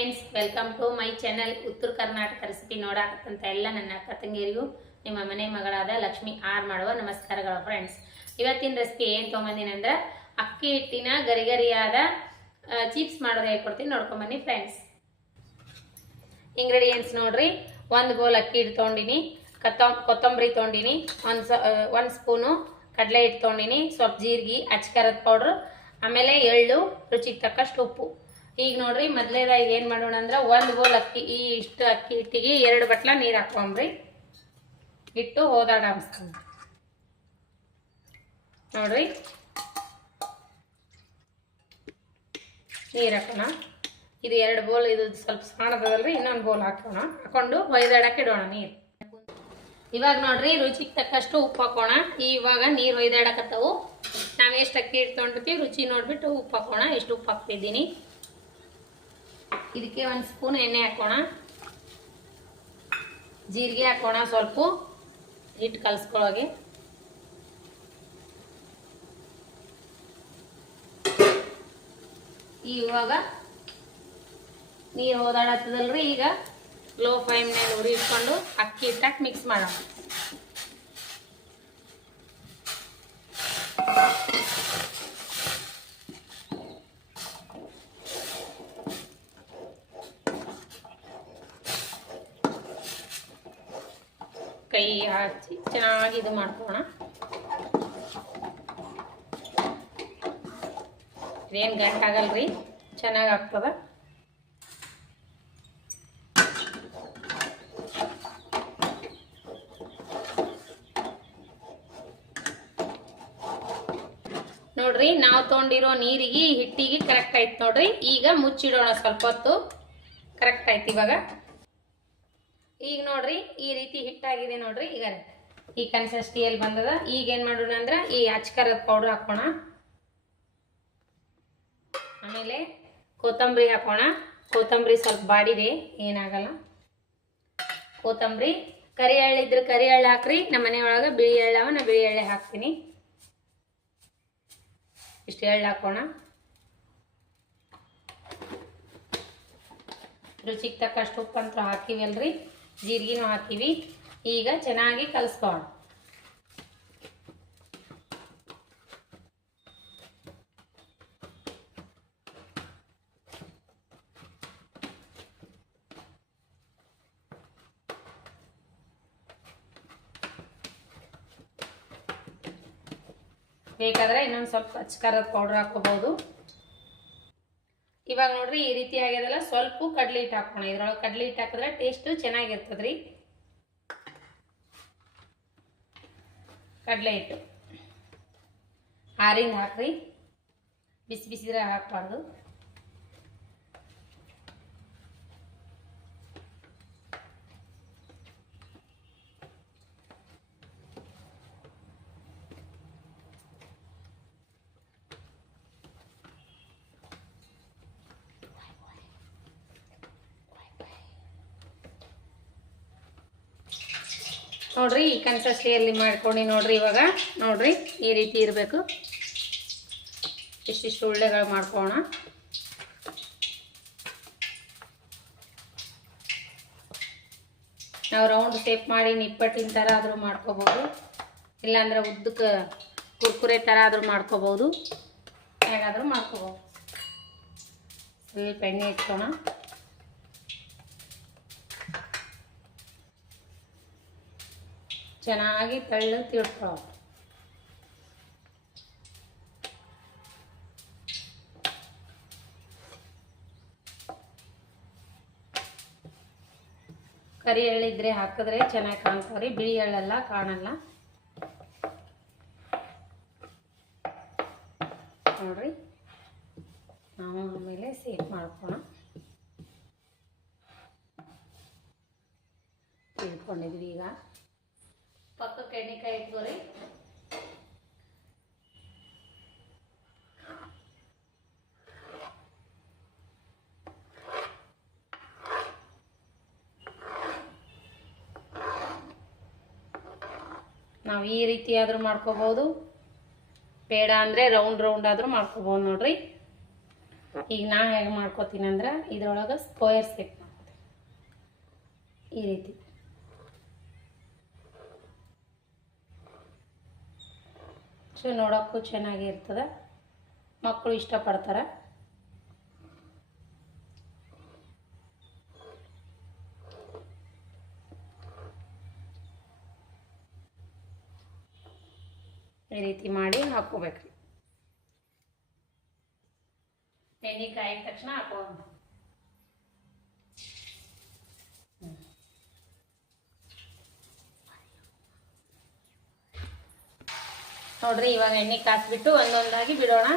Friends, welcome to my channel. Uttara Karnataka recipe ನೋಡಾಕತ್ತಂತ ಎಲ್ಲ ನನ್ನ ಅಕ್ಕ ತಂಗಿಯರಿಗೂ ನಿಮ್ಮ ಮನೆ ಮಗಳಾದ ಲಕ್ಷ್ಮಿ ಆರ್ ಮಾಡುವ ನಮಸ್ಕಾರಗಳು. ಫ್ರೆಂಡ್ಸ್, ಇವತ್ತಿನ ರೆಸಿಪಿ ಏನು ತೊಗೊಂಬಂದಿನಿ ಅಂದ್ರೆ ಅಕ್ಕಿ ಹಿಟ್ಟಿನ ಗರಿಗರಿಯಾದ ಚಿಪ್ಸ್ ಮಾಡೋದು ಹೇಳ್ಕೊಡ್ತೀನಿ, ನೋಡ್ಕೊಂಬನ್ನಿ ಫ್ರೆಂಡ್ಸ್. ಇಂಗ್ರೀಡಿಯೆಂಟ್ಸ್ ನೋಡ್ರಿ, ಒಂದು ಗೋಲ್ ಅಕ್ಕಿ ಹಿಟ್ಟು ತೊಗೊಂಡಿನಿ, ಕೊತ್ತಂಬರಿ ತೊಗೊಂಡಿನಿ, ಒಂದು ಸ್ಪೂನು ಕಡಲೆ ಹಿಟ್ಟು ತೊಗೊಂಡಿನಿ, ಸ್ವಲ್ಪ ಜೀರಿಗೆ, ಅಚ್ಕಾರದ ಪೌಡ್ರ್, ಆಮೇಲೆ ಎಳ್ಳು, ರುಚಿಗೆ ತಕ್ಕಷ್ಟು ಉಪ್ಪು. ಈಗ ನೋಡ್ರಿ, ಮೊದಲೇದಾಗಿ ಏನು ಮಾಡೋಣ ಅಂದ್ರೆ ಒಂದು ಗೋಲ್ ಅಕ್ಕಿ ಇಷ್ಟು ಅಕ್ಕಿ ಹಿಟ್ಟಿಗೆ 2 ಬಟ್ಲ ನೀರು ಹಾಕೊಂಬ್ರಿ. ಇಟ್ಟು ಹೋದಾಡ ಅನ್ಸ್ಕೊಂಡು ನೋಡ್ರಿ, ನೀರು ಹಾಕೋಣ. ಇದು 2 ಬೋಲ್, ಇದು ಸ್ವಲ್ಪ ಸಣ್ಣದಲ್ರಿ, ಇನ್ನೊಂದು ಬೋಲ್ ಹಾಕೊಂಡು ಹೊಯ್ದಾಡಕ್ಕೆ ಇಡೋಣ ನೀರು. ಇವಾಗ ನೋಡ್ರಿ, ರುಚಿಗೆ ತಕ್ಕಷ್ಟು ಉಪ್ಪು ಹಾಕೋಣ. ಇವಾಗ ನೀರು ಹೊಯ್ದಾಡಕತ್ತವು. ನಾವು ಎಷ್ಟು ಅಕ್ಕಿ ಹಿಟ್ಟು ತೊಗೊಂಡಿರ್ತೀವಿ ರುಚಿ ನೋಡ್ಬಿಟ್ಟು ಉಪ್ಪು ಹಾಕೋಣ. ಎಷ್ಟು ಉಪ್ಪು ಹಾಕ್ತಿದ್ದೀನಿ. ಇದಕ್ಕೆ 1 ಸ್ಪೂನ್ ಎಣ್ಣೆ ಹಾಕೋಣ, ಜೀರಿಗೆ ಹಾಕೋಣ, ಸ್ವಲ್ಪ ಹಿಟ್ಟು ಕಲಸ್ಕೊಳ್ಳೋಗೆ. ಇವಾಗ ನೀರು ಹೋದಾಡತ್ತದಲ್ರಿ, ಈಗ ಲೋ ಫ್ಲೇಮ್ನಲ್ಲಿ ಉರಿ ಇಟ್ಕೊಂಡು ಅಕ್ಕಿ ಹಿಟ್ಟಾಕಿ ಮಿಕ್ಸ್ ಮಾಡೋಣ. ಕೈ ಹಚ್ಚಿ ಚೆನ್ನಾಗಿ ಇದು ಮಾಡ್ಕೋಣ. ಇದೇನು ಗಂಟಾಗಲ್ರಿ, ಚೆನ್ನಾಗಿ ಆಗ್ತದ. ನೋಡ್ರಿ, ನಾವು ತೊಗೊಂಡಿರೋ ನೀರಿಗೆ ಹಿಟ್ಟಿಗೆ ಕರೆಕ್ಟ್ ಆಯ್ತು ನೋಡ್ರಿ. ಈಗ ಮುಚ್ಚಿಡೋಣ ಸ್ವಲ್ಪ ಹೊತ್ತು. ಕರೆಕ್ಟ್ ಆಯ್ತು ಇವಾಗ. ಈಗ ನೋಡ್ರಿ, ಈ ರೀತಿ ಹಿಟ್ಟಾಗಿದೆ ನೋಡ್ರಿ. ಈಗ ಈ ಕನ್ಸಿಸ್ಟೆನ್ಸಿಯಲ್ಲಿ ಬಂದದ. ಈಗ ಏನು ಮಾಡೋಣ ಅಂದ್ರೆ ಈ ಅಚ್ಕಾರದ ಪೌಡ್ರ್ ಹಾಕೋಣ, ಆಮೇಲೆ ಕೊತ್ತಂಬರಿ ಹಾಕೋಣ. ಕೊತ್ತಂಬರಿ ಸ್ವಲ್ಪ ಬಾಡಿದೆ, ಏನಾಗಲ್ಲ. ಕೊತ್ತಂಬರಿ, ಕರಿ ಎಳ್ಳು ಇದ್ರೆ ಕರಿ ಎಳ್ಳು ಹಾಕ್ರಿ. ನಮ್ಮ ಮನೆಯೊಳಗೆ ಬಿಳಿ ಎಳ್ಳವ, ನಾ ಬಿಳಿ ಎಳ್ಳೆ ಹಾಕ್ತೀನಿ. ಇಷ್ಟು ಎಳ್ಳು ಹಾಕೋಣ. ರುಚಿಗೆ ತಕ್ಕಷ್ಟು ಉಪ್ಪಂತ ಹಾಕಿವಲ್ರಿ, ಜೀರಿಗೆನೂ ಹಾಕಿವಿ. ಈಗ ಚೆನ್ನಾಗಿ ಕಲಸ್ಕೋಣ. ಬೇಕಾದ್ರೆ ಇನ್ನೊಂದು ಸ್ವಲ್ಪ ಅಚ್ಕಾರದ ಪೌಡ್ರ್ ಹಾಕೋಬಹುದು. ಇವಾಗ ನೋಡ್ರಿ, ಈ ರೀತಿ ಆಗ್ಯದಲ್ಲ. ಸ್ವಲ್ಪ ಕಡ್ಲೆ ಹಿಟ್ಟು ಹಾಕೋಣ. ಇದ್ರೊಳಗೆ ಕಡ್ಲೆ ಹಿಟ್ಟು ಹಾಕಿದ್ರೆ ಟೇಸ್ಟ್ ಚೆನ್ನಾಗಿರ್ತದ್ರಿ. ಕಡಲೆ ಹಿಟ್ಟು ಆರಿಂದ ಹಾಕ್ರಿ, ಬಿಸಿ ಬಿಸಿದ್ರೆ ಹಾಕಬಾರ್ದು. ನೋಡ್ರಿ, ಈ ಕನ್ಸಿಸ್ಟೆನ್ಸಿಯಲ್ಲಿ ಮಾಡ್ಕೊಂಡು ನೋಡ್ರಿ. ಇವಾಗ ನೋಡ್ರಿ, ಈ ರೀತಿ ಇರಬೇಕು. ಇಷ್ಟಿಷ್ಟು ಉಳ್ಳೆಗಳು ಮಾಡ್ಕೋಣ. ನಾವು ರೌಂಡ್ ಶೇಪ್ ಮಾಡಿ ನಿಪ್ಪಟ್ಟಿನ ಥರ ಆದರೂ ಮಾಡ್ಕೋಬೋದು, ಇಲ್ಲಾಂದ್ರೆ ಉದ್ದಕ್ಕೆ ಕುರ್ಕುರೆ ಥರ ಆದರೂ ಮಾಡ್ಕೋಬೋದು. ಹೇಗಾದರೂ ಮಾಡ್ಕೋಬೋದು. ಸ್ವಲ್ಪ ಎಣ್ಣೆ ಇಟ್ಕೋಣ. ಚೆನ್ನಾಗಿ ತೆಳ್ಳು ತಿಳ್ಕೊಳ್ಳೋ. ಕರಿ ಎಳ್ಳಿದ್ರೆ ಹಾಕಿದ್ರೆ ಚೆನ್ನಾಗಿ ಕಾಣ್ತಾವ್ರಿ, ಬಿಳಿ ಎಳ್ಳೆಲ್ಲ ಕಾಣಲ್ಲ. ನೋಡ್ರಿ, ನಾವು ಆಮೇಲೆ ಸೇಫ್ ಮಾಡ್ಕೋಣ. ತಿಳ್ಕೊಂಡಿದ್ವಿ. ಈಗ ಪಕ್ಕಕ್ಕೆ ಎಣ್ಣೆಕಾಯಿ ಇಟ್ಕೋರಿ. ನಾವು ಈ ರೀತಿ ಆದರೂ ಮಾಡ್ಕೋಬಹುದು, ಬೇಡ ಅಂದರೆ ರೌಂಡ್ ಆದರೂ ಮಾಡ್ಕೋಬಹುದು. ನೋಡ್ರಿ, ಈಗ ನಾ ಹೇಗೆ ಮಾಡ್ಕೋತೀನಿ ಅಂದ್ರೆ ಇದ್ರೊಳಗೆ ಸ್ಕ್ವೇರ್ ಸೆಟ್ ಮಾಡ್ಕೋತೀನಿ ಈ ರೀತಿ. ಸೊ ನೋಡೋಕ್ಕೂ ಚೆನ್ನಾಗಿರ್ತದೆ, ಮಕ್ಕಳು ಇಷ್ಟಪಡ್ತಾರೆ. ಈ ರೀತಿ ಮಾಡಿ ಹಾಕ್ಕೋಬೇಕ್ರಿ. ಎಣ್ಣೆ ಕಾಯಿದ ತಕ್ಷಣ ಹಾಕೋಣ. ನೋಡ್ರಿ ಇವಾಗ ಎಣ್ಣೆ ಕಾಸ್ಬಿಟ್ಟು ಒಂದೊಂದಾಗಿ ಬಿಡೋಣ.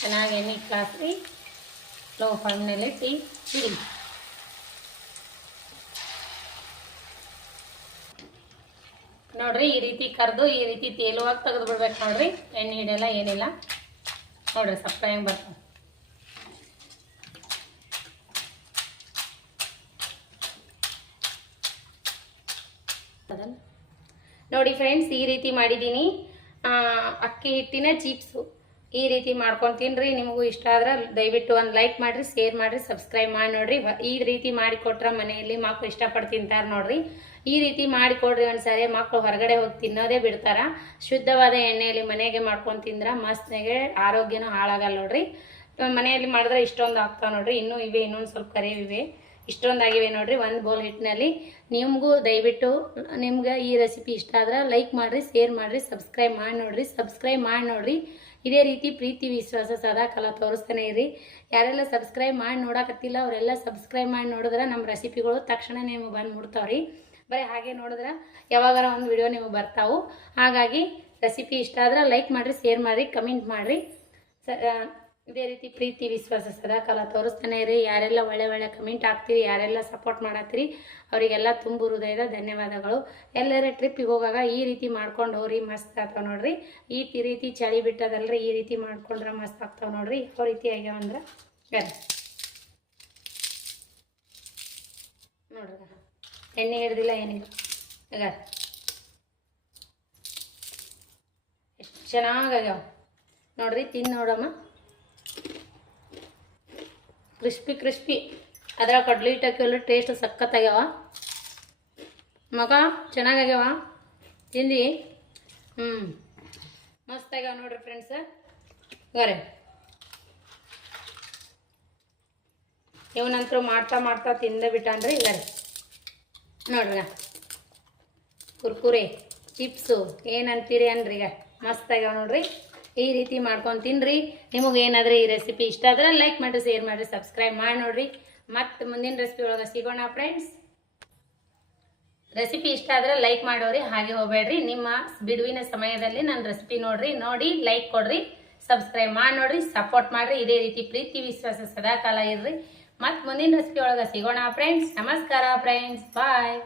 ಚೆನ್ನಾಗಿ ಎಣ್ಣೆ ಕಾಸಿ ಲೋ ಫ್ಲೇಮ್ನಲ್ಲಿ ಇಟ್ಟು ಬಿಡಿ. ನೋಡ್ರಿ ಈ ರೀತಿ ಕರೆದು ಈ ರೀತಿ ತೇಲುವಾಗಿ ತೆಗೆದು ಬಿಡ್ಬೇಕು. ನೋಡ್ರಿ ಎಣ್ಣೆ ಹಿಡಿಯಲ್ಲ ಏನಿಲ್ಲ. ನೋಡ್ರಿ ಸಪ್ಪ ಹೆಂಗೆ ಬರ್ತದೆ. ನೋಡಿ ಫ್ರೆಂಡ್ಸ್, ಈ ರೀತಿ ಮಾಡಿದ್ದೀನಿ. ಅಕ್ಕಿ ಹಿಟ್ಟಿನ ಚಿಪ್ಸು ಈ ರೀತಿ ಮಾಡ್ಕೊಂಡು ತಿನ್ನಿರಿ. ನಿಮಗೂ ಇಷ್ಟ ಆದ್ರೆ ದಯವಿಟ್ಟು ಒಂದು ಲೈಕ್ ಮಾಡಿರಿ, ಶೇರ್ ಮಾಡಿರಿ, ಸಬ್ಸ್ಕ್ರೈಬ್ ಮಾಡಿ ನೋಡಿರಿ. ಈ ರೀತಿ ಮಾಡಿಕೊಟ್ರೆ ಮನೆಯಲ್ಲಿ ಮಕ್ಕಳು ಇಷ್ಟಪಟ್ಟು ತಿಂತಾರೆ. ನೋಡ್ರಿ ಈ ರೀತಿ ಮಾಡಿಕೊಡ್ರಿ ಒಂದ್ಸರಿ. ಮಕ್ಕಳು ಹೊರಗಡೆ ಹೋಗಿ ತಿನ್ನೋದೇ ಬಿಡ್ತಾರ. ಶುದ್ಧವಾದ ಎಣ್ಣೆಯಲ್ಲಿ ಮನೆಗೆ ಮಾಡ್ಕೊಂಡು ತಿಂದ್ರೆ ಮಸ್ತ್ನಾಗೆ ಆರೋಗ್ಯನೂ ಹಾಳಾಗಲ್ಲ. ನೋಡ್ರಿ ಮನೆಯಲ್ಲಿ ಮಾಡಿದ್ರೆ ಇಷ್ಟೊಂದು ಆಗ್ತಾವೆ. ನೋಡ್ರಿ ಇನ್ನೂ ಇವೆ, ಇನ್ನೊಂದು ಸ್ವಲ್ಪ ಕರಿವಿವೆ, ಇಷ್ಟೊಂದಾಗಿವೆ. ನೋಡ್ರಿ ಒಂದು ಬೌಲ್ ಹಿಟ್ಟಿನಲ್ಲಿ. ನಿಮಗೂ ದಯವಿಟ್ಟು ನಿಮ್ಗೆ ಈ ರೆಸಿಪಿ ಇಷ್ಟ ಆದ್ರೆ ಲೈಕ್ ಮಾಡಿರಿ, ಶೇರ್ ಮಾಡಿರಿ, ಸಬ್ಸ್ಕ್ರೈಬ್ ಮಾಡಿ ನೋಡ್ರಿ. ಸಬ್ಸ್ಕ್ರೈಬ್ ಮಾಡಿ ನೋಡ್ರಿ. ಇದೇ ರೀತಿ ಪ್ರೀತಿ ವಿಶ್ವಾಸ ಸದಾ ಕಾಲ ತೋರಿಸ್ತಾನೆ ಇರಿ. ಯಾರೆಲ್ಲ ಸಬ್ಸ್ಕ್ರೈಬ್ ಮಾಡಿ ನೋಡಕತ್ತಿಲ್ಲ ಅವರೆಲ್ಲ ಸಬ್ಸ್ಕ್ರೈಬ್ ಮಾಡಿ ನೋಡಿದ್ರೆ ನಮ್ಮ ರೆಸಿಪಿಗಳು ತಕ್ಷಣ ನಿಮಗೆ ಬಂದು ಮುಡ್ತಾವ್ರಿ. ಬರೀ ಹಾಗೆ ನೋಡಿದ್ರೆ ಯಾವಾಗಾರ ಒಂದು ವಿಡಿಯೋ ನಿಮಗೆ ಬರ್ತಾವೆ. ಹಾಗಾಗಿ ರೆಸಿಪಿ ಇಷ್ಟ ಆದ್ರೆ ಲೈಕ್ ಮಾಡಿರಿ, ಶೇರ್ ಮಾಡಿರಿ, ಕಮೆಂಟ್ ಮಾಡಿರಿ. ಇದೇ ರೀತಿ ಪ್ರೀತಿ ವಿಶ್ವಾಸ ಸದಾ ಕಾಲ ತೋರಿಸ್ತಾನೆ ಇರಿ. ಯಾರೆಲ್ಲ ಒಳ್ಳೆ ಕಮೆಂಟ್ ಹಾಕ್ತೀರಿ, ಯಾರೆಲ್ಲ ಸಪೋರ್ಟ್ ಮಾಡತ್ತೀರಿ ಅವರಿಗೆಲ್ಲ ತುಂಬ ಹೃದಯದ ಧನ್ಯವಾದಗಳು. ಎಲ್ಲರ ಟ್ರಿಪ್ಪಿಗೆ ಹೋಗಾಗ ಈ ರೀತಿ ಮಾಡ್ಕೊಂಡು ಹೋಗ್ರಿ, ಮಸ್ತ್ ಆಗ್ತಾವೆ ನೋಡ್ರಿ. ಈ ರೀತಿ ಚಳಿ ಬಿಟ್ಟದಲ್ರಿ, ಈ ರೀತಿ ಮಾಡ್ಕೊಂಡ್ರೆ ಮಸ್ತ್ ಆಗ್ತಾವೆ ನೋಡ್ರಿ. ಯಾವ ರೀತಿ ಆಗ್ಯಾವಂದ್ರೆ ನೋಡ್ರಿ, ಎಣ್ಣೆ ಹಿಡ್ದಿಲ್ಲ ಏನಿಲ್ಲ. ಈಗ ಎಷ್ಟು ಚೆನ್ನಾಗಾಗ್ಯಾವ ನೋಡ್ರಿ. ತಿಂದು ನೋಡಮ್ಮ. ಕ್ರಿಸ್ಪಿ ಅದರ ಕಡ್ಲಿ ಹಿಟ್ಟು ಟೇಸ್ಟ್ ಸಖತ್ತಾಗ್ಯಾವ ಮಗ, ಚೆನ್ನಾಗ್ಯಾವ. ತಿಂದು ಮಸ್ತ್ ಆಗ್ಯಾವ ನೋಡ್ರಿ ಫ್ರೆಂಡ್ಸ್. ಗರೆ ಇವನಂತರೂ ಮಾಡ್ತಾ ತಿಂದ ಬಿಟ್ಟಾನ್ರಿ. ಗರೆ ನೋಡ್ರಿ ಕುರ್ಕುರೆ ಚಿಪ್ಸು ಏನಂತೀರಿ ಅನ್ರಿ. ಈಗ ಮಸ್ತ್ ಆಗ್ಯಾವ ನೋಡ್ರಿ. ಈ ರೀತಿ ಮಾಡ್ಕೊಂಡು ತಿನ್ನಿರಿ. ನಿಮಗೇನಾದ್ರೆ ಈ ರೆಸಿಪಿ ಇಷ್ಟ ಆದ್ರೆ ಲೈಕ್ ಮಾಡಿರಿ, ಶೇರ್ ಮಾಡಿರಿ, ಸಬ್ಸ್ಕ್ರೈಬ್ ಮಾಡಿ ನೋಡ್ರಿ. ಮತ್ತು ಮುಂದಿನ ರೆಸಿಪಿ ಒಳಗೆ ಸಿಗೋಣ ಫ್ರೆಂಡ್ಸ್. ರೆಸಿಪಿ ಇಷ್ಟ ಆದ್ರೆ ಲೈಕ್ ಮಾಡೋರಿ, ಹಾಗೆ ಹೋಗಬೇಡ್ರಿ. ನಿಮ್ಮ ಬಿಡುವಿನ ಸಮಯದಲ್ಲಿ ನನ್ನ ರೆಸಿಪಿ ನೋಡಿ ಲೈಕ್ ಕೊಡ್ರಿ, ಸಬ್ಸ್ಕ್ರೈಬ್ ಮಾಡಿ ನೋಡ್ರಿ, ಸಪೋರ್ಟ್ ಮಾಡಿರಿ. ಇದೇ ರೀತಿ ಪ್ರೀತಿ ವಿಶ್ವಾಸ ಸದಾ ಕಾಲ ಇರ್ರಿ. ಮತ್ತು ಮುಂದಿನ ರೆಸಿಪಿ ಒಳಗೆ ಸಿಗೋಣ ಫ್ರೆಂಡ್ಸ್. ನಮಸ್ಕಾರ ಫ್ರೆಂಡ್ಸ್, ಬಾಯ್.